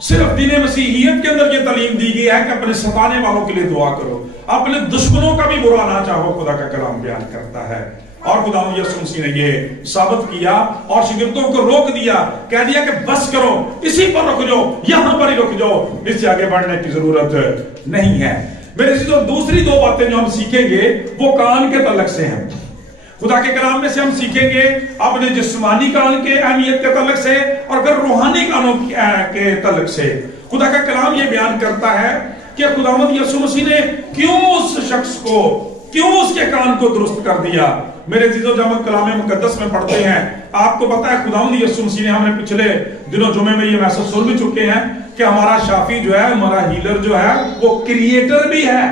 صرف دین مسیحیت کے اندر یہ تعلیم دی گئی ہے کہ اپنے ستانے والوں کے لیے دعا کرو، اپنے دشمنوں کا بھی برا نہ چاہو، خدا کا کلام بیان کرتا ہے۔ اور خدا یسوع مسیح نے یہ ثابت کیا اور شاگردوں کو روک دیا، کہہ دیا کہ بس کرو، اسی پر رک جاؤ، یہاں پر ہی رک جاؤ، اس سے آگے بڑھنے کی ضرورت نہیں ہے۔ میرے عزیزو، دوسری دو باتیں جو ہم سیکھیں گے وہ کان کے تعلق سے ہیں۔ خدا کے کلام میں سے ہم سیکھیں گے اپنے جسمانی کان کے اہمیت کے تعلق سے اور پھر روحانی کانوں کے تعلق سے۔ خدا کا کلام یہ بیان کرتا ہے کہ خداوند یسوع مسیح نے کیوں اس شخص کو، کیوں اس کے کان کو درست کر دیا۔ میرے عزیزو، جب ہم کلام مقدس میں پڑھتے ہیں، آپ کو پتا ہے خداوند یسوع مسیح نے ہمیں پچھلے دنوں جمعے میں یہ محسوس سن بھی چکے ہیں کہ ہمارا شافی جو ہے، ہمارا ہیلر جو ہے، وہ کریٹر بھی ہے،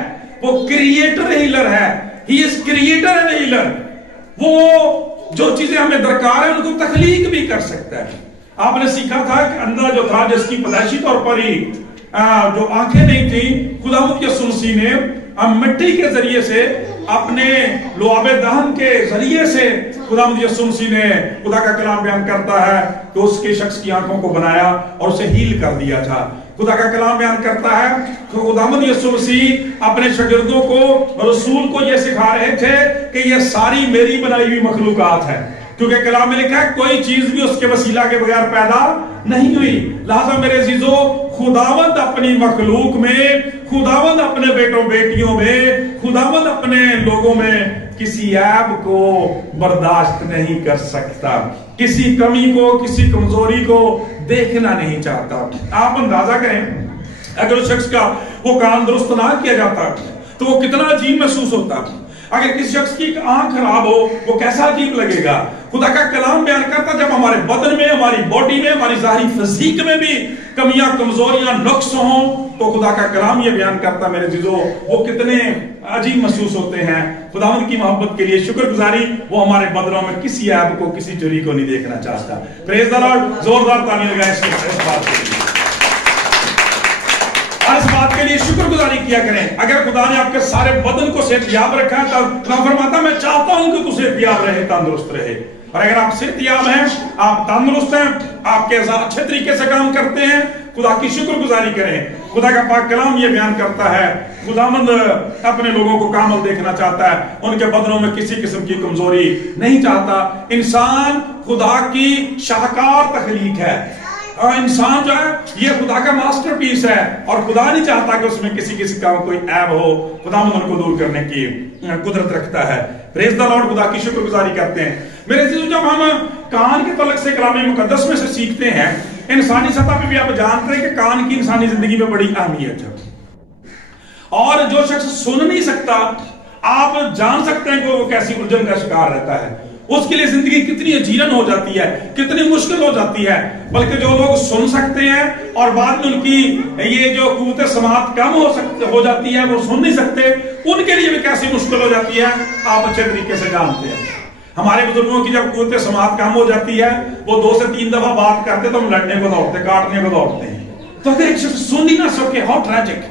وہ کریٹر ہیلر ہے۔ ہی از کریٹر اینڈ ہیلر۔ وہ جو چیزیں ہمیں درکار ہیں ان کو تخلیق بھی کر سکتا ہے۔ آپ نے سیکھا تھا کہ اندھا جو تھا، جس کی پیدائشی طور پر ہی جو آنکھیں نہیں تھی، خداوند یسوع مسیح نے مٹی کے ذریعے سے، اپنے لعاب دہن کے ذریعے سے خداوند یسوع مسیح نے، خدا کا کلام بیان کرتا ہے کہ اس کے شخص کی آنکھوں کو بنایا اور اسے ہیل کر دیا تھا۔ خدا کا کلام بیان کرتا ہے کہ خداوند یسوع مسیح اپنے شاگردوں کو، رسول کو یہ سکھا رہے تھے کہ یہ ساری میری بنائی ہوئی مخلوقات ہے، کیونکہ کلام میں لکھا ہے کوئی چیز بھی اس کے وسیلہ کے بغیر پیدا نہیں ہوئی۔ لہذا میرے عزیزو، خداوند اپنی مخلوق میں، خداوند اپنے بیٹوں بیٹیوں میں، خداوند اپنے لوگوں میں کسی عیب کو برداشت نہیں کر سکتا، کسی کمی کو، کسی کمزوری کو دیکھنا نہیں چاہتا۔ آپ اندازہ کریں، اگر اس شخص کا وہ کان درست نہ کیا جاتا تو وہ کتنا عجیب محسوس ہوتا۔ اگر کسی شخص کی ایک آنکھ خراب ہو، وہ کیسا عجیب لگے گا۔ خدا کا کلام بیان کرتا جب ہمارے بدن میں، ہماری باڈی میں، ہماری ظاہری فزیک میں بھی کمیاں، کمزوریاں، نقص ہوں، تو خدا کا کلام یہ بیان کرتا میرے عزیزو وہ کتنے عجیب محسوس ہوتے ہیں۔ خداوند کی محبت کے لیے شکر گزاری، وہ ہمارے بدنوں میں کسی عیب کو، کسی چوری کو نہیں دیکھنا چاہتا۔ پریز دی لارڈ، زوردار تالی لگائیں اس بات کے لیے، اس بات کے لیے شکر گزاری کیا کریں۔ اگر خدا نے آپ کے سارے بدن کو صحت یاب رکھا ہے تو خدا فرماتا میں چاہتا ہوں کہ تو صحت یاب رہے، تندرست رہے۔ اور اگر آپ صحت یاب ہیں، آپ تندرست ہیں، آپ کے اعضاء اچھے طریقے سے کام کرتے ہیں، خدا کی شکر گزاری کریں۔ خدا کا پاک کلام یہ بیان کرتا ہے خداوند اپنے لوگوں کو کامل دیکھنا چاہتا ہے، ان کے بدنوں میں کسی قسم کی کمزوری نہیں چاہتا۔ انسان خدا کی شاہکار تخلیق ہے، انسان جو ہے یہ خدا کا ماسٹر پیس ہے، اور خدا نہیں چاہتا کہ اس میں کسی کا کوئی عیب ہو۔ خداوند ان کو دور کرنے کی قدرت رکھتا ہے۔ پریز دی لارڈ، خدا کی شکر گزاری کرتے ہیں۔ میرے عزیزو، جب ہم کان کے تعلق سے کلام مقدس میں سے سیکھتے ہیں، انسانی سطح پہ بھی آپ جانتے ہیں کہ کان کی انسانی زندگی میں بڑی اہمیت ہے، اور جو شخص سن نہیں سکتا، آپ جان سکتے ہیں کہ وہ کیسی الجھن کا شکار رہتا ہے، اس کے لیے زندگی کتنی اجیرن ہو جاتی ہے، کتنی مشکل ہو جاتی ہے۔ بلکہ جو لوگ سن سکتے ہیں اور بعد میں ان کی یہ جو قوت سماعت کم ہو جاتی ہے، وہ سن نہیں سکتے، ان کے لیے بھی کیسی مشکل ہو جاتی ہے، آپ اچھے طریقے سے جانتے ہیں۔ ہمارے بزرگوں کی جب قوت سماعت کم ہو جاتی ہے، وہ 2 سے 3 دفعہ بات کرتے تو ہم لڑنے کو دوڑتے، کاٹنے کو دوڑتے ہیں۔ تو اگر ایک شخص سن ہی نہ سکے، ہاؤ ٹریجک،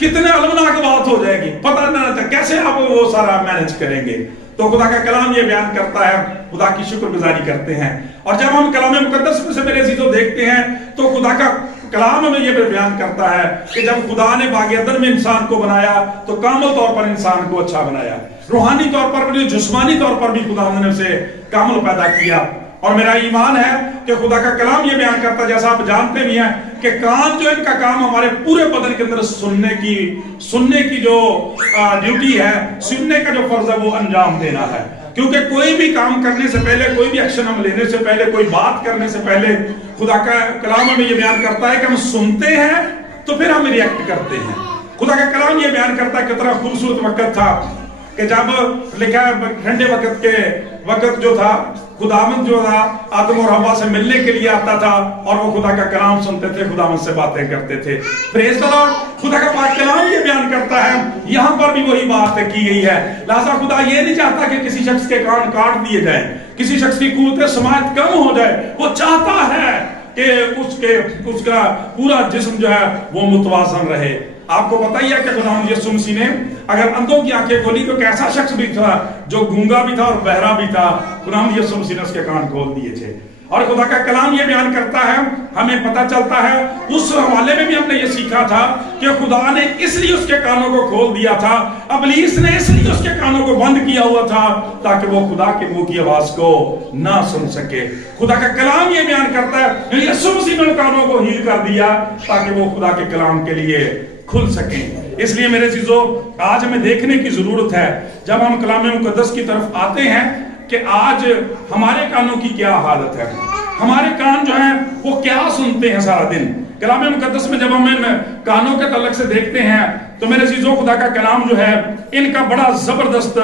کتنے المناک بات ہو جائے گی، پتہ نہ چلے کیسے آپ وہ سارا مینج کریں گے۔ تو خدا کا کلام یہ بیان کرتا ہے، خدا کی شکر گزاری کرتے ہیں۔ اور جب ہم کلام مقدس میں سے میرے عزیزو دیکھتے ہیں تو خدا کا کلام ہمیں یہ بیان کرتا ہے کہ جب خدا نے باغ عدن میں انسان کو بنایا تو کامل طور پر انسان کو اچھا بنایا، روحانی طور پر بھی، جسمانی طور پر بھی خدا نے اسے کامل پیدا کیا۔ اور میرا ایمان ہے کہ خدا کا کلام یہ بیان کرتا ہے، جیسا آپ جانتے بھی ہیں کہ کان جو ان کا کام ہمارے پورے بدن کے اندر سننے کی جو ڈیوٹی ہے، سننے کا جو فرض ہے وہ انجام دینا ہے۔ کیونکہ کوئی بھی کام کرنے سے پہلے، کوئی بھی ایکشن ہم لینے سے پہلے، کوئی بات کرنے سے پہلے خدا کا کلام ہمیں یہ بیان کرتا ہے کہ ہم سنتے ہیں تو پھر ہم ریئیکٹ کرتے ہیں۔ خدا کا کلام یہ بیان کرتا ہے کتنا خوبصورت وقت تھا کہ جب لکھا ہے ٹھنڈے وقت جو تھا، خداوند جو تھا آدم اور حوا سے ملنے کے لیے آتا تھا اور وہ خدا کا کلام سنتے تھے، خداوند سے باتیں کرتے تھے۔ پریز دی لارڈ، خدا کا پاک کلام یہ بیان کرتا ہے، یہاں پر بھی وہی بات کی گئی ہے۔ لہذا خدا یہ نہیں چاہتا کہ کسی شخص کے کان کاٹ دیے جائیں، کسی شخص کی قوت سماعت کم ہو جائے، وہ چاہتا ہے کہ اس کا پورا جسم جو ہے وہ متوازن رہے۔ آپ کو پتہ ہی ہے کہ خداوند یسوع مسیح نے اگر اندھوں کی آنکھیں کھولی تو ایک ایسا شخص بھی تھا جو گونگا بھی تھا اور بہرا بھی تھا، خداوند یسوع مسیح نے اس کے کان کھول دیے تھے۔ اور خدا کا کلام یہ بیان کرتا ہے، ہمیں پتہ چلتا ہے، اس حوالے میں بھی ہم نے یہ سیکھا تھا کہ خدا نے اس لیے اس کے کانوں کو کھول دیا تھا، ابلیس نے اس لیے اس کے کانوں کو بند کیا ہوا تھا تاکہ وہ خدا کے منہ کی آواز کو نہ سن سکے۔ خدا کا کلام یہ بیان کرتا ہے یسوع مسیح نے کانوں کو ہیل کر دیا تاکہ وہ خدا کے کلام کے لیے کھل سکیں۔ اس لیے میرے عزیزو، آج ہمیں دیکھنے کی ضرورت ہے جب ہم کلام مقدس کی طرف آتے ہیں کہ آج ہمارے کانوں کی کیا حالت ہے، ہمارے کان جو ہیں وہ کیا سنتے ہیں سارا دن۔ کلام مقدس میں جب ہم ان کانوں کے تعلق سے دیکھتے ہیں تو میرے عزیزو، خدا کا کلام جو ہے ان کا بڑا زبردست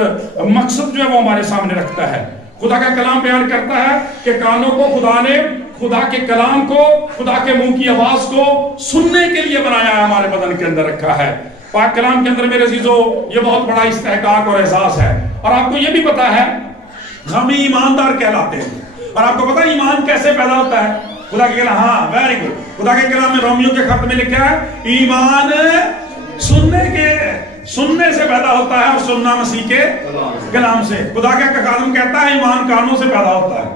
مقصد جو ہے وہ ہمارے سامنے رکھتا ہے۔ خدا کا کلام بیان کرتا ہے کہ کانوں کو خدا نے خدا کے کلام کو، خدا کے منہ کی آواز کو سننے کے لیے بنایا ہے، ہمارے بدن کے اندر رکھا ہے۔ پاک کلام کے اندر میرے عزیزو یہ بہت بڑا استحقاق اور اعزاز ہے۔ اور آپ کو یہ بھی پتا ہے ہم ایماندار کہلاتے ہیں، اور آپ کو پتا ہے ایمان کیسے پیدا ہوتا ہے؟ خدا کے کلام، ہاں ویری گڈ، خدا کے کلام میں رومیو کے خط میں لکھا ہے ایمان سننے سے پیدا ہوتا ہے، اور سننا مسیح کے کلام سے۔ خدا کا کلام کہتا ہے ایمان کانوں سے پیدا ہوتا ہے،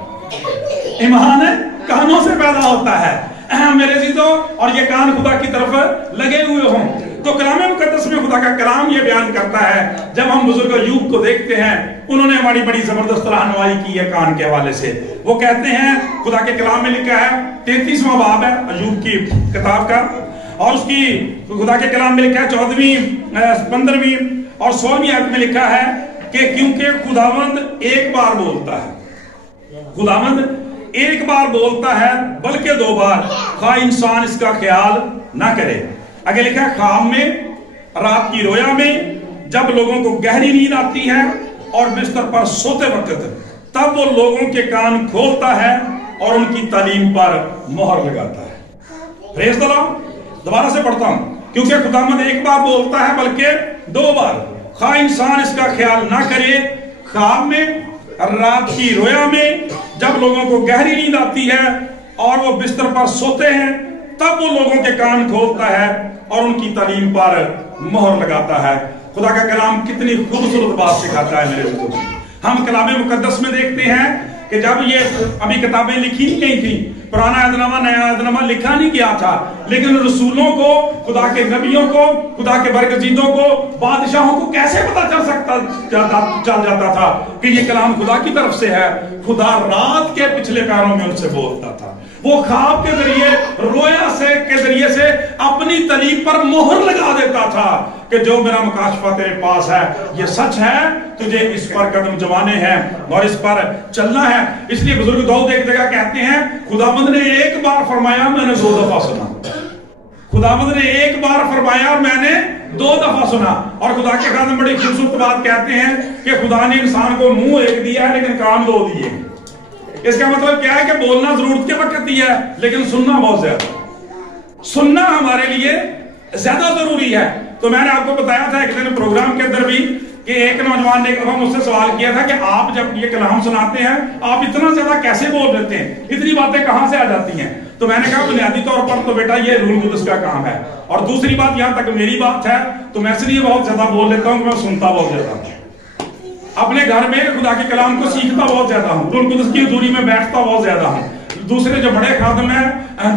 ایمان کانوں سے پیدا ہوتا ہے میرے عزیزو، اور یہ کان خدا کی طرف لگے ہوئے ہوں۔ تو کلام مقدس میں خدا کا کلام یہ بیان کرتا ہے، جب ہم بزرگ ایوب کو دیکھتے ہیں انہوں نے ہماری بڑی زبردست رہنمائی کی ہے کان کے حوالے سے۔ وہ کہتے ہیں، خدا کے کلام میں لکھا ہے 33واں باب ہے ایوب کی کتاب کا، اور اس کی خدا کے کلام میں لکھا ہے 14ویں 15ویں اور 16ویں آیت میں لکھا ہے کہ کیونکہ خداوند ایک بار بولتا ہے، خداوند ایک بار بولتا ہے بلکہ دو بار، خواہ انسان اس کا خیال نہ کرے۔ آگے لکھا ہے خواب میں، رات کی رویا میں، جب لوگوں کو گہری نیند آتی ہے اور بستر پر سوتے وقت، تب وہ لوگوں کے کان کھولتا ہے اور ان کی تعلیم پر مہر لگاتا ہے۔ پریز دی لارڈ۔ دوبارہ سے پڑھتا ہوں، کیونکہ خداوند ایک بار بولتا ہے بلکہ دو بار، خواہ انسان اس کا خیال نہ کرے۔ خواب میں، رات کی رویا میں، جب لوگوں کو گہری نیند آتی ہے اور وہ بستر پر سوتے ہیں، تب وہ لوگوں کے کان کھولتا ہے اور ان کی تعلیم پر مہر لگاتا ہے۔ خدا کا کلام کتنی خوبصورت بات سکھاتا ہے میرے دوستو۔ ہم کلام مقدس میں دیکھتے ہیں کہ جب یہ ابھی کتابیں لکھی نہیں تھی، پرانا عہد نامہ نیا عہد نامہ لکھا نہیں گیا تھا، لیکن رسولوں کو، خدا کے نبیوں کو، خدا کے برگزیدوں کو، بادشاہوں کو کیسے پتا چل جاتا تھا کہ یہ کلام خدا کی طرف سے ہے؟ خدا رات کے پچھلے پیروں میں ان سے بولتا تھا، وہ خواب کے ذریعے، رویا کے ذریعے سے اپنی تعلیم پر مہر لگا دیتا تھا کہ جو میرا مکاشفہ تیرے پاس ہے یہ سچ ہے، تجھے اس پر قدم جمانے ہیں اور اس پر چلنا ہے۔ اس لیے بزرگ داؤد ایک جگہ کہتے ہیں خداوند نے ایک بار فرمایا میں نے 2 دفعہ سنا، خداوند نے ایک بار فرمایا اور میں نے 2 دفعہ سنا۔ اور خدا کے خادم بڑی خوبصورت بات کہتے ہیں کہ خدا نے انسان کو منہ ایک دیا ہے لیکن کان 2 دیے۔ اس کا مطلب کیا ہے کہ بولنا ضرورت کے وقت دیا ہے لیکن سننا بہت زیادہ، سننا ہمارے لیے زیادہ ضروری ہے۔ تو میں نے آپ کو بتایا تھا ایک دن پروگرام کے اندر بھی کہ ایک نوجوان نے ایک دفعہ مجھ سے سوال کیا تھا کہ آپ جب یہ کلام سناتے ہیں آپ اتنا زیادہ کیسے بول دیتے ہیں، اتنی باتیں کہاں سے آ جاتی ہیں؟ تو میں نے کہا بنیادی طور پر تو بیٹا یہ روح القدس کا کام ہے، اور دوسری بات یہاں تک میری بات ہے تو میں اس لیے بہت زیادہ بول لیتا ہوں کہ میں سنتا بہت زیادہ ہوں، اپنے گھر میں خدا کے کلام کو سیکھتا بہت زیادہ ہوں، روح القدس کی حضوری میں بیٹھتا بہت زیادہ ہوں، دوسرے جو بڑے خادم ہیں،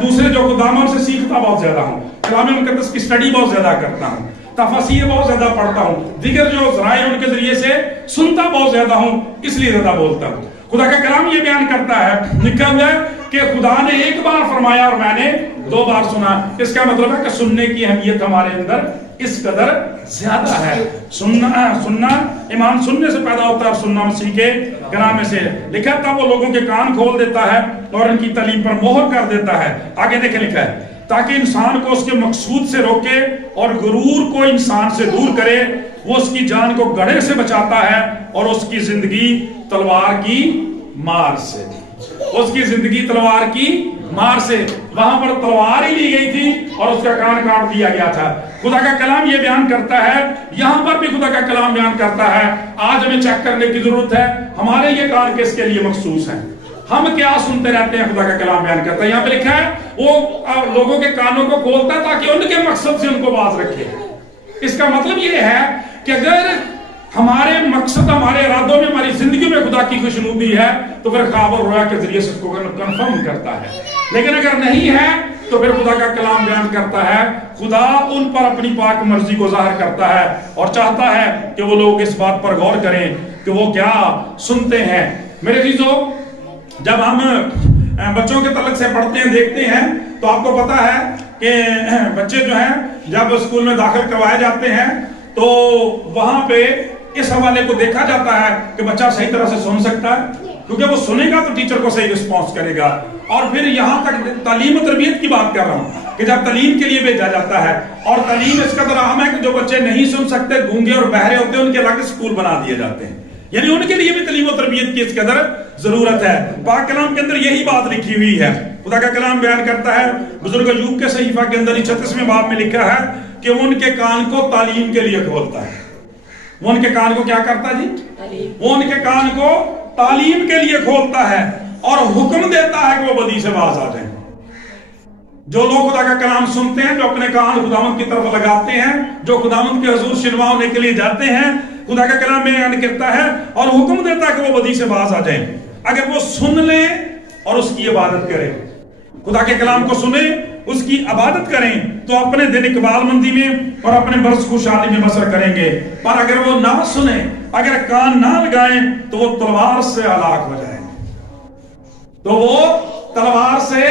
دوسرے جو خدام ہیں ان سے سیکھتا بہت زیادہ ہوں، کلام مقدس کی سٹڈی بہت زیادہ کرتا ہوں، تفاسیر بہت زیادہ پڑھتا ہوں، دیگر جو ذرائع ان کے ذریعے سے سنتا بہت زیادہ ہوں، اس لیے زیادہ بولتا ہوں۔ خدا کا کلام یہ بیان کرتا ہے، لکھا ہوا ہے کہ خدا نے ایک بار فرمایا اور میں نے 2 بار سنا۔ اس کا مطلب ہے کہ سننے کی اہمیت ہمارے اندر اس قدر زیادہ ہے۔ سننا ایمان سننے سے پیدا ہوتا ہے اور سننا مسیح کے کلام میں سے۔ لکھا تھا وہ لوگوں کے کان کھول دیتا ہے اور ان کی تعلیم پر مہر کر دیتا ہے۔ آگے دیکھیں لکھا ہے تاکہ انسان کو اس کے مقصود سے روکے اور غرور کو انسان سے دور کرے، وہ اس کی جان کو گڑھے سے بچاتا ہے اور اس کی زندگی تلوار کی مار سے، اس کی زندگی تلوار کی مار سے، وہاں پر تلوار ہی لی گئی تھی اور اس کا کان کاٹ دیا گیا تھا۔ خدا کا کلام یہ بیان کرتا ہے، یہاں پر بھی خدا کا کلام بیان کرتا ہے۔ آج ہمیں چیک کرنے کی ضرورت ہے ہمارے یہ کان کس کے لیے مخصوص ہیں، ہم کیا سنتے رہتے ہیں۔ خدا کا کلام بیان کرتا ہے، یہاں پہ لکھا ہے وہ لوگوں کے کانوں کو کھولتا ہے تاکہ ان کے مقصد سے ان کو باز رکھے۔ اس کا مطلب یہ ہے کہ اگر ہمارے مقصد ہمارے ارادوں میں ہماری زندگی میں خدا کی خوشنودی ہے تو پھر خواب اور رویا کے ذریعے سے اس کو کنفرم کرتا ہے. لیکن اگر نہیں ہے تو پھر خدا کا کلام بیان کرتا ہے خدا ان پر اپنی پاک مرضی کو ظاہر کرتا ہے اور چاہتا ہے کہ وہ لوگ اس بات پر غور کریں کہ وہ کیا سنتے ہیں. میرے عزیزو، جب ہم بچوں کے تعلق سے پڑھتے ہیں دیکھتے ہیں تو آپ کو پتا ہے کہ بچے جو ہیں جب اسکول میں داخل کروائے جاتے ہیں تو وہاں پہ اس حوالے کو دیکھا جاتا ہے کہ بچہ صحیح طرح سے سن سکتا ہے، کیونکہ وہ سنے گا تو ٹیچر کو صحیح رسپانس کرے گا. اور پھر یہاں تک تعلیم و تربیت کی بات کر رہا ہوں کہ جب تعلیم کے لیے بھیجا جاتا ہے اور تعلیم اس قدر اہم ہے کہ جو بچے نہیں سن سکتے، گونگے اور بہرے ہوتے ہیں، ان کے الگ اسکول بنا دیے جاتے ہیں. یعنی ان کے لیے بھی تعلیم و تربیت کی اس قدر ضرورت ہے. پاک کلام کے اندر یہی بات لکھی ہوئی ہے. خدا کا کلام بیان کرتا ہے بزرگ ایوب کے صحیفہ کے اندر 36ویں باب میں لکھا ہے کہ وہ ان کے کان کو تعلیم کے لیے کھولتا ہے. وہ ان کے کان کو کیا کرتا ہے جی؟ وہ ان کے کان کو تعلیم کے لیے کھولتا ہے اور حکم دیتا ہے کہ وہ بدی سے باز آ جائیں. جو لوگ خدا کا کلام سنتے ہیں، جو اپنے کان خداوند کی طرف لگاتے ہیں، جو خداوند کے حضور شنوا ہونے کے لیے جاتے ہیں، خدا کا کلام بیان کرتا ہے اور حکم دیتا ہے کہ وہ بدی سے باز آ جائیں. اگر وہ سن لیں اور اس کی عبادت کریں، خدا کے کلام کو سنیں، اس کی عبادت کریں، تو اپنے دن اقبال مندی میں اور اپنے برس خوشحالی میں بسر کریں گے. پر اگر وہ نہ سنیں، اگر کان نہ لگائیں تو وہ تلوار سے ہلاک ہو جائیں گے. تو وہ تلوار سے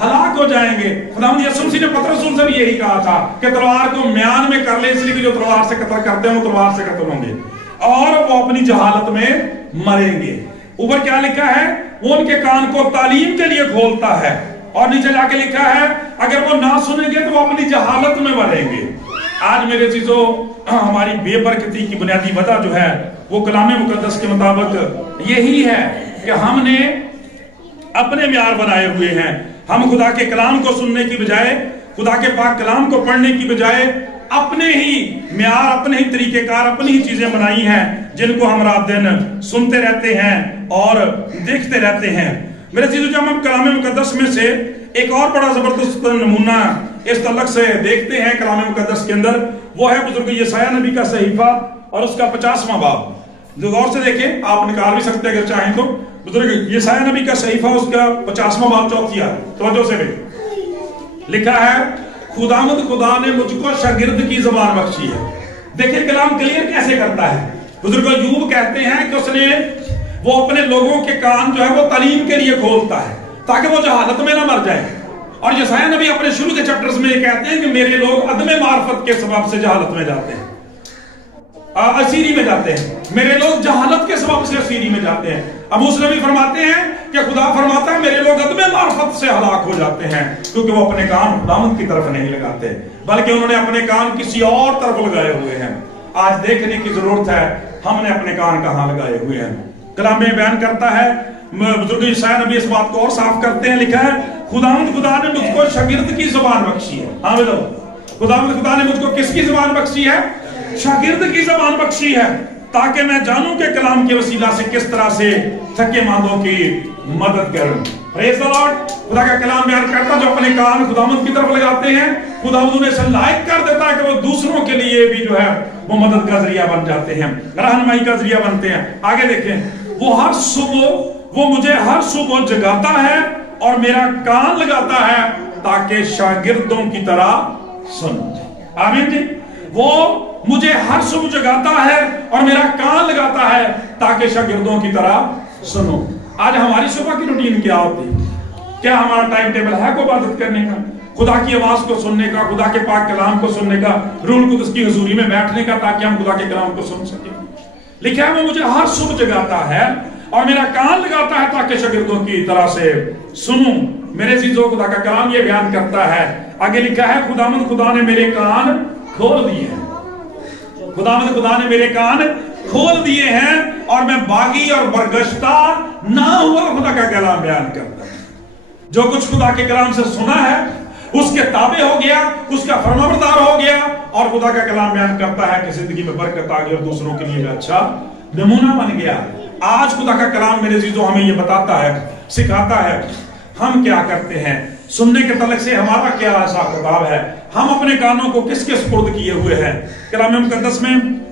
ہلاک ہو جائیں گے. خداوند یسوع مسیح نے پطرس رسول سے بھی یہی کہا تھا کہ تلوار کو میان میں کر لے، اس لیے کہ جو تلوار سے قتل کرتے ہیں وہ تلوار سے قتل ہوں گے اور وہ اپنی جہالت میں مریں گے. اوپر کیا لکھا ہے؟ وہ ان کے کان کو تعلیم کے لیے کھولتا ہے. اور نیچے جا کے لکھا ہے اگر وہ نہ سنیں گے تو وہ اپنی جہالت میں مریں گے. آج میرے چیزوں ہماری بے برکتی کی بنیادی وجہ جو ہے وہ کلام مقدس کے مطابق یہی ہے کہ ہم نے اپنے معیار بنائے ہوئے ہیں. ہم خدا کے کلام کو سننے کی بجائے، خدا کے پاک کلام کو پڑھنے کی بجائے اپنے ہی معیار، اپنے ہی طریقہ کار، اپنی ہی چیزیں بنائی ہیں جن کو ہم رات دن سنتے رہتے ہیں اور دیکھتے رہتے ہیں. میرے چیزوں جب ہم کلام مقدس میں سے ایک اور بڑا زبردست نمونہ اس تعلق سے دیکھتے ہیں کلام مقدس کے اندر، وہ ہے بزرگ یسایہ نبی کا صحیفہ اور اس کا 50واں باب. جو غور سے دیکھیں، آپ نکال بھی سکتے اگر چاہیں تو. بزرگ یسایہ نبی کا صحیفہ اس کا 50واں باب 4 آیت توجہ سے بھی لکھا ہے خداوند خدا نے مجھ کو شاگرد کی زبان بخشی ہے. دیکھیں کلام کلیئر کیسے کرتا ہے. بزرگ ایوب کہتے ہیں کہ اس نے وہ اپنے لوگوں کے کان جو ہے وہ تعلیم کے لیے کھولتا ہے تاکہ وہ جہالت میں نہ مر جائیں. اور یسایہ نبی اپنے شروع کے چیپٹرز میں یہ کہتے ہیں کہ میرے لوگ عدم معرفت کے سبب سے جہالت میں جاتے ہیں، اسیری میں جاتے ہیں. میرے لوگ جہالت کے سبب سے اسیری میں جاتے ہیں. ابو سلمی فرماتے ہیں کہ خدا فرماتا ہے میرے لوگ عدم معرفت سے ہلاک ہو جاتے ہیں کیونکہ وہ اپنے کان خداوند کی طرف نہیں لگاتے بلکہ انہوں نے اپنے کان کسی اور طرف لگائے ہوئے ہیں. آج دیکھنے کی ضرورت ہے ہم نے اپنے کان کہاں لگائے ہوئے ہیں. کلام میں بیان کرتا ہے، بزرگ یسایہ نبی اس بات کو اور صاف کرتے ہیں. لکھا ہے خداوند خدا نے مجھ کو شاگرد کی زبان بخشی ہے. ہاں بلو، خداوند خدا نے مجھ کو کس کی زبان بخشی ہے؟ شاگرد کی زبان بخشی ہے تاکہ میں جانوں کہ کلام کے وسیلہ سے کس طرح سے تھکے ماندوں کی مدد کروں. پریز دی لارڈ. خدا کا کلام بیان کرتا جو اپنے کان خداوند کی طرف لگاتے ہیں خداوند انہیں سے لائق کر دیتا ہے کہ وہ دوسروں کے لیے بھی جو ہے وہ مدد کا ذریعہ بن جاتے ہیں، رہنمائی کا ذریعہ بنتے ہیں. آگے دیکھیں، وہ مجھے ہر صبح جگاتا ہے اور میرا کان لگاتا ہے تاکہ شاگردوں کی طرح سنوں. آمین جی. وہ مجھے ہر صبح جگاتا ہے اور میرا کان لگاتا ہے تاکہ شاگردوں کی طرح سنوں. آج ہماری صبح کی روٹین کیا ہوتی ہے؟ کیا ہمارا ٹائم ٹیبل ہے کو عبادت کرنے کا، خدا کی آواز کو سننے کا، خدا کے پاک کلام کو سننے کا، روح القدس کی حضوری میں بیٹھنے کا تاکہ ہم خدا کے کلام کو سن سکیں؟ لکھا ہے وہ مجھے ہر صبح جگاتا ہے اور میرا کان لگاتا ہے تاکہ شاگردوں کی طرح سے سنوں. میرے عزیزو خدا کا کلام یہ بیان کرتا ہے. آگے لکھا ہے خداوند خدا نے میرے کان کھول دیے ہیں. خداوند خدا نے میرے کان کھول دیے ہیں اور میں باغی اور برگشتہ نہ ہوا. خدا کا کلام بیان کرتا ہے جو کچھ خدا کے کلام سے سنا ہے اس کے تابع ہو گیا، اس کا فرمانبردار ہو گیا اور خدا کا کلام بیان کرتا ہے کہ زندگی میں برکت آ گئی اور دوسروں کے لیے بھی اچھا نمونہ بن گیا. آج خدا کا کلام میرے عزیزوں ہمیں یہ بتاتا ہے، سکھاتا ہے ہم کیا کرتے ہیں. سننے کے تعلق سے ہمارا کیا حساب کتاب ہے، ہم اپنے کانوں کو کس کے سپرد کیے ہوئے ہیں. کلام مقدس میں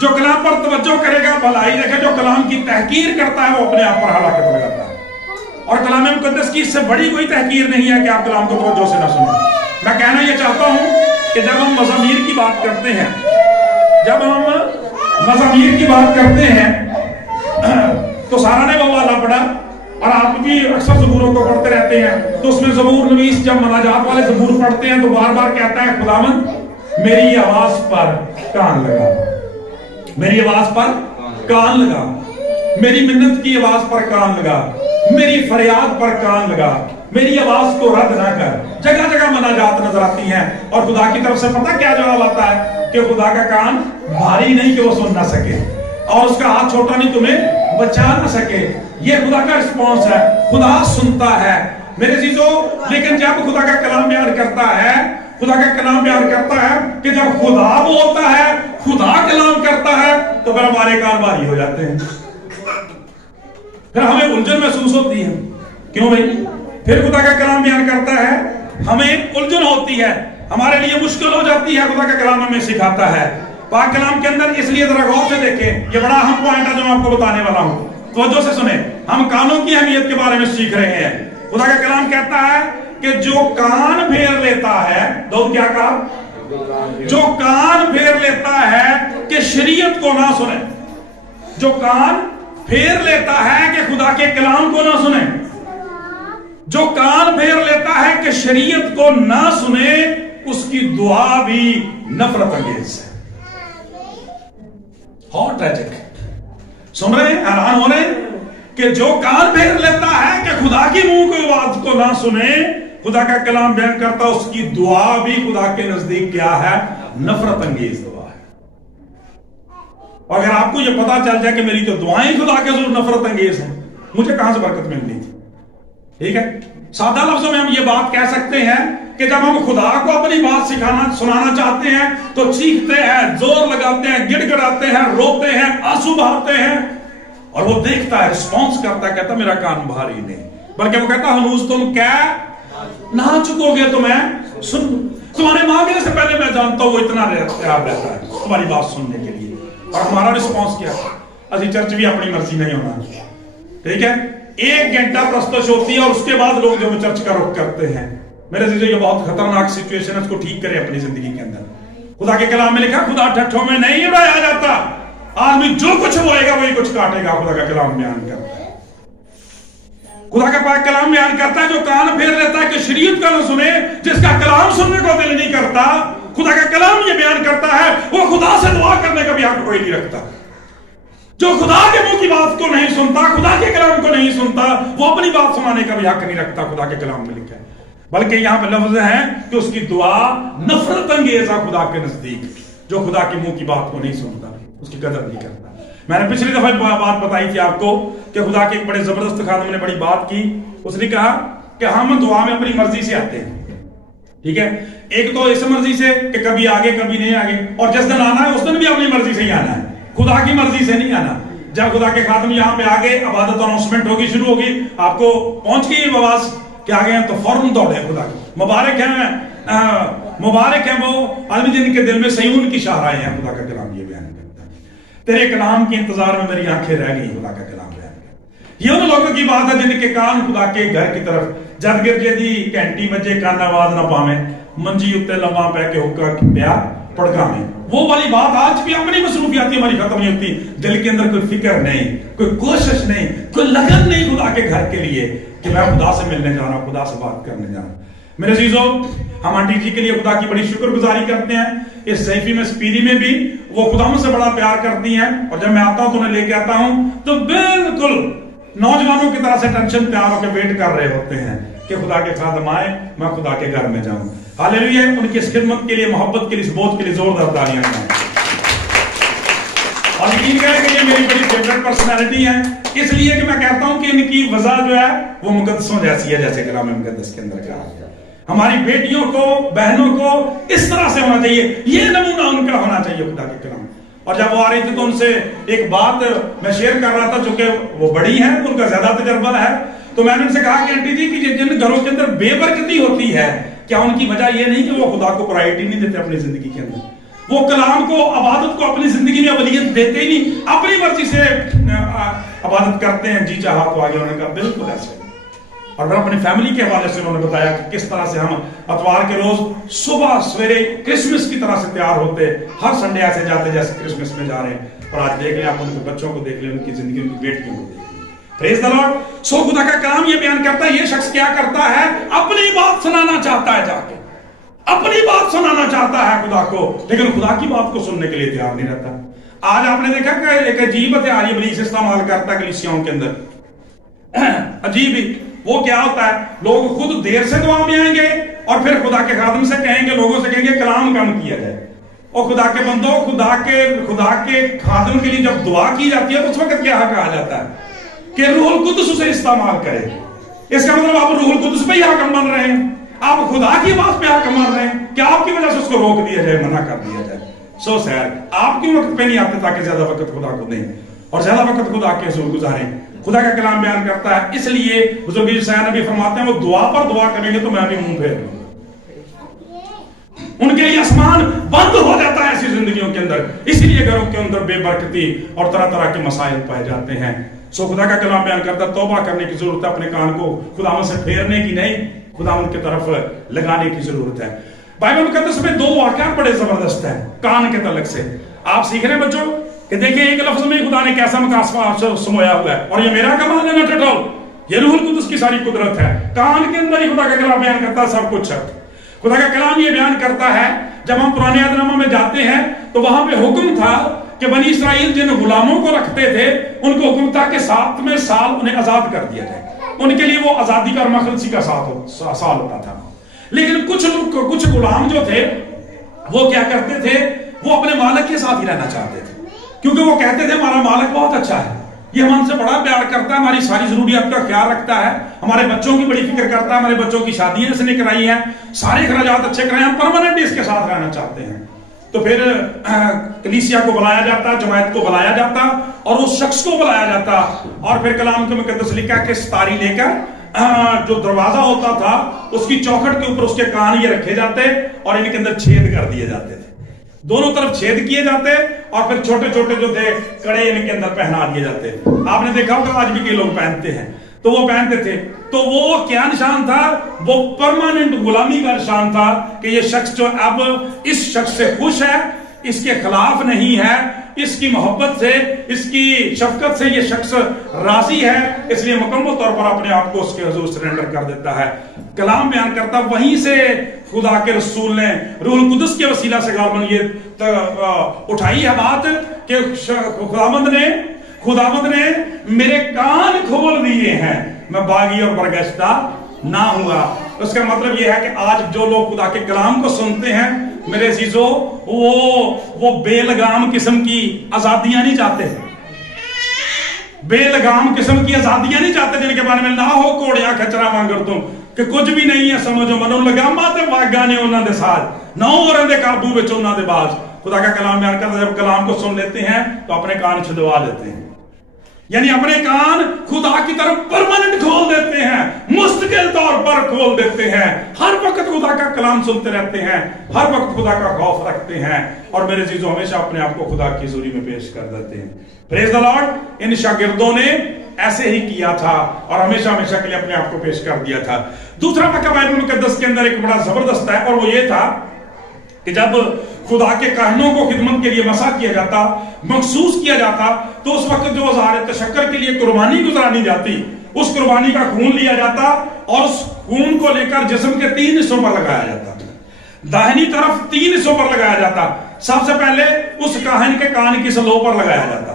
جو کلام پر توجہ کرے گا بھلائی رکھے، جو کلام کی تحقیر کرتا ہے وہ اپنے آپ پر ہلاکت میں جاتا ہے۔ اور کلام مقدس کی اس سے بڑی کوئی تحقیر نہیں ہے کہ آپ کلام کو توجہ سے نہ سنیں۔ میں کہنا یہ چاہتا ہوں کہ جب ہم مزامیر کی بات کرتے ہیں، جب ہم مزامیر کی بات کرتے ہیں تو سارا نے وہ والا پڑھا، اور آپ بھی اکثر زبوروں کو پڑھتے رہتے ہیں، تو اس میں زبور نویس جب مناجات والے زبور پڑھتے ہیں تو بار بار کہتا ہے خداوند میری آواز پر کان لگا، میری آواز پر کان لگا، میری منت کی آواز پر کان لگا، میری فریاد پر کان لگا، میری آواز کو رد نہ کر۔ جگہ جگہ مناجات نظر آتی ہیں، اور خدا کی طرف سے پتہ کیا جواب آتا ہے کہ خدا کا کان بھاری نہیں کہ وہ سن نہ سکے، اور اس کا ہاتھ چھوٹا نہیں تمہیں بچا نہ سکے۔ یہ خدا کا رسپانس ہے، خدا سنتا ہے میرے عزیزو۔ لیکن جب خدا کا کلام بیان کرتا ہے، خدا کا کلام بیان کرتا ہے کہ جب خدا بولتا ہے، خدا کلام کرتا ہے، تو پھر ہمارے کان بھاری ہو جاتے ہیں، پھر ہمیں الجھن محسوس ہوتی ہے۔ کیوں بھائی؟ پھر خدا کا کلام بیان کرتا ہے، ہمیں الجھن ہوتی ہے، ہمارے لیے مشکل ہو جاتی ہے۔ خدا کا کلام ہمیں سکھاتا ہے پاک کلام کے اندر، اس لیے ذرا غور سے دیکھیں، یہ بڑا اہم پوائنٹ ہے جو میں آپ کو بتانے والا ہوں، توجہ سے سنیں۔ ہم کانوں کی اہمیت کے بارے میں سیکھ رہے ہیں۔ خدا کا کلام کہتا ہے کہ جو کان پھیر لیتا ہے، داؤد کیا کہا؟ جو کان پھیر لیتا ہے کہ شریعت کو نہ سنے، جو کان پھیر لیتا ہے کہ خدا کے کلام کو نہ سنے، جو کان پھیر لیتا ہے کہ شریعت کو نہ سنے، اس کی دعا بھی نفرت انگیز ہے۔ ہاں ٹریجک، سن رہے ہیں، حیران ہو رہے ہیں کہ جو کان پھیر لیتا ہے کہ خدا کی منہ کی آواز کو نہ سنے، خدا کا کلام بیان کرتا، اس کی دعا بھی خدا کے نزدیک کیا ہے؟ نفرت انگیز دعا ہے۔ اور اگر آپ کو یہ پتا چل جائے کہ میری تو دعائیں خدا کے حضور نفرت انگیز ہیں، مجھے کہاں سے برکت ملنی تھی؟ ٹھیک ہے، سادہ لفظوں میں ہم یہ بات کہہ سکتے ہیں کہ جب ہم خدا کو اپنی بات سنانا چاہتے ہیں تو چیختے ہیں، زور لگاتے ہیں، گڑ گڑاتے ہیں، روتے ہیں، آنسو بہاتے ہیں، اور وہ دیکھتا ہے، رسپانس کرتا ہے، کہتا میرا کان بھاری نہیں، بلکہ وہ کہتا ہنوز تم کہہ نہ چکو گے تو میں سن، تمہارے مانگنے سے پہلے میں جانتا ہوں وہ اتنا تیار رہتا ہے تمہاری بات سننے کے لیے۔ اور ہمارا رسپانس کیا ہے؟ اسی چرچ بھی اپنی مرضی نہیں ہونا، ٹھیک ہے، 1 گھنٹہ پرستش ہوتی ہے اور اس کے بعد لوگ جو چرچ کا رخ کرتے ہیں۔ میرے عزیزو، یہ بہت خطرناک سچویشن ہے، اس کو ٹھیک کریں اپنی زندگی کے اندر۔ خدا کے کلام میں لکھا خدا ٹھٹھوں میں نہیں اڑایا جاتا، آدمی جو کچھ بولے گا وہی کچھ کاٹے گا۔ خدا کا کلام بیان کرتا ہے، خدا کا پاک کلام بیان کرتا ہے، جو کان پھیر لیتا ہے کہ شریعت کا نہ سنے، جس کا کلام سننے کو دل نہیں کرتا، خدا کا کلام یہ بیان کرتا ہے وہ خدا سے دعا کرنے کا بھی حق کوئی نہیں رکھتا۔ جو خدا کے منہ کی بات کو نہیں سنتا، خدا کے کلام کو نہیں سنتا، وہ اپنی بات سنانے کا بھی حق نہیں رکھتا۔ خدا کے کلام میں لکھا ہے، بلکہ یہاں پہ لفظ ہیں کہ اس کی دعا نفرت انگیز ہے خدا کے نزدیک۔ جو خدا کے منہ کی بات کو نہیں سنتا، اس کی قدر نہیں کرتا۔ میں نے پچھلی دفعہ بات بتائی تھی آپ کو کہ خدا کے ایک بڑے زبردست خادم نے بڑی بات کی، اس نے کہا کہ ہم دعا میں اپنی مرضی سے آتے ہیں، ٹھیک ہے، ایک تو اس مرضی سے کہ کبھی آگے کبھی نہیں آگے، اور جس دن آنا ہے اس دن بھی اپنی مرضی سے ہی آنا ہے، خدا کی مرضی سے نہیں آنا۔ جب خدا کے خادم یہاں پہ آگے عبادت اناؤنسمنٹ ہوگی، شروع ہوگی، آپ کو پہنچ گئی آواز کہ آگے ہیں، تو فوراً دوڑے خدا کی مبارک ہے وہ آدمی جن کے دل میں صیون کی شاہراہیں ہیں۔ خدا کا کلام یہ بیان کرتا ہے، تیرے کلام کے انتظار میں میری آنکھیں رہ گئی۔ خدا کا کلام بیان کرتا ہے، یہ ان لوگوں کی بات ہے جن کے کان خدا کے گھر کی طرف جد گرجے دی گھنٹی بجے کان آواز نہ پاویں، منجی اتے لمبا پہ کے حکا پیا پڑکا میں۔ وہ والی بات آج بھی اپنی مصروفیات ہماری ختم نہیں ہوتی، دل کے اندر کوئی فکر نہیں، کوئی کوشش نہیں، کوئی لگن نہیں خدا کے گھر کے لیے کہ میں خدا سے ملنے جا رہا ہوں، خدا سے بات کرنے جا رہا ہوں۔ میرے عزیزو، ہم آنٹی جی کے لیے خدا کی بڑی شکر گزاری کرتے ہیں، اس صحیفی میں سپیری میں بھی وہ خدا مجھ سے بڑا پیار کرتی ہیں، اور جب میں آتا ہوں تو انہیں لے کے آتا ہوں تو بالکل نوجوانوں کی طرح سے ٹینشن تیار ہو کے ویٹ کر رہے ہوتے ہیں کہ خدا کے خادم آئے، میں خدا کے گھر میں جاؤں۔ ہاللیلویا، ان کی اس خدمت کے لیے، محبت کے لیے، اس بوجھ کے لیے زوردار تالیاں ہیں۔ اور یقین کریں کہ یہ میری بڑی فیورٹ پرسنالٹی ہے، اس لیے کہ میں کہتا ہوں کہ ان کی وضع جو ہے وہ مقدسوں جیسی ہے، جیسے کلام مقدس کے اندر کہا ہے۔ ہماری بیٹیوں کو، بہنوں کو اس طرح سے ہونا چاہیے، یہ نمونہ ان کا ہونا چاہیے خدا کے کلام۔ اور جب وہ آ رہی تھی تو ان سے ایک بات میں شیئر کر رہا تھا، چونکہ وہ بڑی ہیں، ان کا زیادہ تجربہ ہے، تو میں نے ان سے کہا کہ آنٹی جی کہ جن گھروں کے اندر بے برکتی ہوتی ہے، کیا ان کی وجہ یہ نہیں کہ وہ خدا کو پرائرٹی نہیں دیتے اپنی زندگی کے اندر؟ وہ کلام کو، عبادت کو اپنی زندگی میں اولیت دیتے ہی نہیں، اپنی مرضی سے عبادت کرتے ہیں، جی چاہا تو آگے انہوں نے کہا بالکل ایسے۔ اور پھر اپنی فیملی کے حوالے سے انہوں نے بتایا کہ کس طرح سے ہم اتوار کے روز صبح سویرے کرسمس کی طرح سے تیار ہوتے، ہر سنڈے ایسے جاتے جیسے کرسمس میں جا رہے ہیں۔ اور آج دیکھ لیں آپ ان کے بچوں کو دیکھ لیں، ان کی زندگی، ان کی بیٹیوں کو دیکھ لیں۔ پریز دی لارڈ۔ سو خدا کا کلام یہ بیان کرتا ہے، یہ شخص کیا کرتا ہے؟ اپنی بات سنانا چاہتا ہے، جا کے اپنی بات سنانا چاہتا ہے خدا کو، لیکن خدا کی بات کو سننے کے لیے تیار نہیں رہتا۔ آج آپ نے دیکھا کہ ایک عجیب ہتھیار ابلیس استعمال کرتا ہے کلیسیاؤں کے اندر، عجیب ہی۔ وہ کیا ہوتا ہے؟ لوگ خود دیر سے دعا میں آئیں گے اور پھر خدا کے خادم سے کہیں گے، لوگوں سے کہیں گے کلام کم کیا جائے۔ اور خدا کے بندوں، خدا کے خادم کے لیے جب دعا کی جاتی ہے تو اس وقت کیا کہا جاتا ہے کہ روح القدس اسے استعمال کرے۔ اس کا مطلب آپ روح القدس پہ ہی حاکم بن رہے ہیں، آپ خدا کی بات پہ حاکم بن رہے ہیں کہ آپ کی وجہ سے اس کو روک دیا جائے، منع کر دیا جائے۔ سو سیر آپ کیوں وقت پہ نہیں آتے تاکہ زیادہ وقت خدا کو دیں اور زیادہ وقت خدا کے حضور گزاریں؟ خدا کا کلام بیان کرتا ہے، اس لیے بزرگ عیسیٰ نبی فرماتے ہیں وہ دعا پر دعا کریں گے تو میں بھی منہ پھیر لوں گا۔ ان کے لیے آسمان بند ہو جاتا ہے ایسی زندگیوں کے اندر، اسی لیے گھروں کے اندر بے برکتی اور طرح طرح کے مسائل پائے جاتے ہیں۔ سو خدا کا کلام بیان کرتا ہے توبہ کرنے کی ضرورت ہے، اپنے کان کو خداوند سے پھیرنے کی نہیں، خداوند کی طرف لگانے کی ضرورت ہے۔ بائبل مقدس میں دو واقعات بڑے زبردست ہیں کان کے تعلق سے، آپ سیکھ رہے ہیں بچوں کہ دیکھیں ایک لفظ میں خدا نے کیسا مقاصد سمویا ہوا ہے، اور یہ میرا کمال ہے نہ ٹٹول، یہ روح القدس کی ساری قدرت ہے۔ کان کے اندر ہی خدا کا کلام بیان کرتا ہے سب کچھ ہے۔ خدا کا کلام یہ بیان کرتا ہے، جب ہم پرانے عہد نامہ میں جاتے ہیں تو وہاں پہ حکم تھا کہ بنی اسرائیل جن غلاموں کو رکھتے تھے ان کو حکم تھا کہ 7ویں سال انہیں آزاد کر دیا جائے، ان کے لیے وہ آزادی کا اور مخلصی کا سال ہوتا تھا۔ لیکن کچھ غلام جو تھے وہ کیا کرتے تھے؟ وہ اپنے مالک کے ساتھ ہی رہنا چاہتے تھے، کیونکہ وہ کہتے تھے ہمارا مالک بہت اچھا ہے، یہ ہم سے بڑا پیار کرتا ہے، ہماری ساری ضروریات کا خیال رکھتا ہے، ہمارے بچوں کی بڑی فکر کرتا ہے، ہمارے بچوں کی شادیاں اس نے کرائی ہیں، سارے اخراجات اچھے کرائے ہیں، ہم پرماننٹ اس کے ساتھ رہنا چاہتے ہیں۔ تو پھر کلیسیا کو بلایا جاتا، جماعت کو بلایا جاتا اور اس شخص کو بلایا جاتا، اور پھر کلام کے مقدس لکھا کہ ستاری لے کر جو دروازہ ہوتا تھا اس کی چوکھٹ کے اوپر اس کے کان یہ رکھے جاتے اور ان کے اندر چھید کر دیے جاتے تھے، دونوں طرف چھید کیے جاتے، اور پھر چھوٹے چھوٹے جو تھے کڑے ان کے اندر پہنا دیے جاتے۔ آپ نے دیکھا ہوگا آج بھی کئی لوگ پہنتے ہیں، تو وہ پہنتے تھے، تو وہ کیا نشان تھا؟ وہ پرماننٹ غلامی کا نشان تھا کہ یہ شخص جو اب اس شخص سے خوش ہے، اس کے خلاف نہیں ہے، اس کی محبت سے، اس کی شفقت سے یہ شخص راضی ہے، اس لیے مکمل طور پر اپنے آپ کو اس کے حضور سرنڈر کر دیتا ہے۔ کلام بیان کرتا وہیں سے خدا کے رسول نے روح القدس کے وسیلہ سے غالباً یہ اٹھائی ہے بات کہ خداوند نے میرے کان کھول دیے ہیں، میں باغی اور برگشتہ نہ ہوا۔ اس کا مطلب یہ ہے کہ آج جو لوگ خدا کے کلام کو سنتے ہیں میرے عزیزو، وہ بے لگام قسم کی آزادیاں نہیں چاہتے، بے لگام قسم کی آزادیاں نہیں چاہتے جن کے بارے میں نہ ہو کوڑیاں کچرا مانگر تم کہ کچھ بھی نہیں ہے سمجھو منو لگامات واگانے انہاں دے ساتھ نہ ہو رہے قابو بچ انہاں دے باز۔ خدا کا کلام بیان کرتا ہے جب کلام کو سن لیتے ہیں تو اپنے کان چھدوا لیتے ہیں، یعنی اپنے کان خدا کی طرف پرماننٹ کھول دیتے ہیں، مستقل طور پر کھول دیتے ہیں، ہر وقت خدا کا کلام سنتے رہتے ہیں، ہر وقت خدا کا خوف رکھتے ہیں، اور میرے عزیزوں ہمیشہ اپنے آپ کو خدا کی حضوری میں پیش کر دیتے ہیں۔ پریز دی لارڈ۔ ان شاگردوں نے ایسے ہی کیا تھا اور ہمیشہ ہمیشہ کے لیے اپنے آپ کو پیش کر دیا تھا۔ دوسرا واقعہ بائبل مقدس کے اندر ایک بڑا زبردست ہے، اور وہ یہ تھا کہ جب خدا کے کاہنوں کو خدمت کے لیے مسا کیا جاتا، مخصوص کیا جاتا، تو اس وقت جو اظہار تشکر کے لیے قربانی گزرانی جاتی، اس قربانی کا خون لیا جاتا اور اس خون کو لے کر جسم کے 3 حصوں پر لگایا جاتا، داہنی طرف 3 حصوں پر لگایا جاتا۔ سب سے پہلے اس کاہن کے کان کی لو پر لگایا جاتا،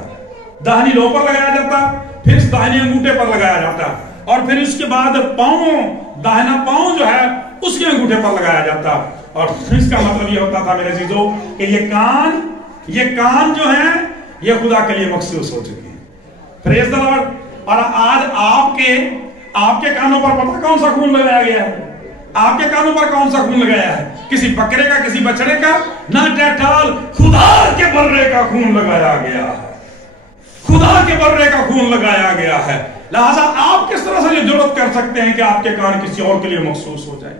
داہنی لو پر لگایا جاتا، پھر اس داہنی انگوٹھے پر لگایا جاتا، اور پھر اس کے بعد پاؤں، داہنا پاؤں جو ہے اس کے انگوٹھے پر لگایا جاتا۔ اور اس کا مطلب یہ ہوتا تھا میرے عزیزوں کہ یہ کان جو ہیں یہ خدا کے لیے مخصوص ہو چکی ہیں۔ پریز دی لارڈ۔ اور آج آپ کے کانوں پر پتہ کون سا خون لگایا گیا ہے؟ آپ کے کانوں پر کون سا خون لگایا ہے؟ کسی بکرے کا، کسی بچڑے کا؟ نہ ڈیٹال، خدا کے برے کا خون لگایا گیا ہے، خدا کے برے کا خون لگایا گیا ہے۔ لہذا آپ کس طرح سے یہ جرات کر سکتے ہیں کہ آپ کے کان کسی اور کے لیے مخصوص ہو جائے؟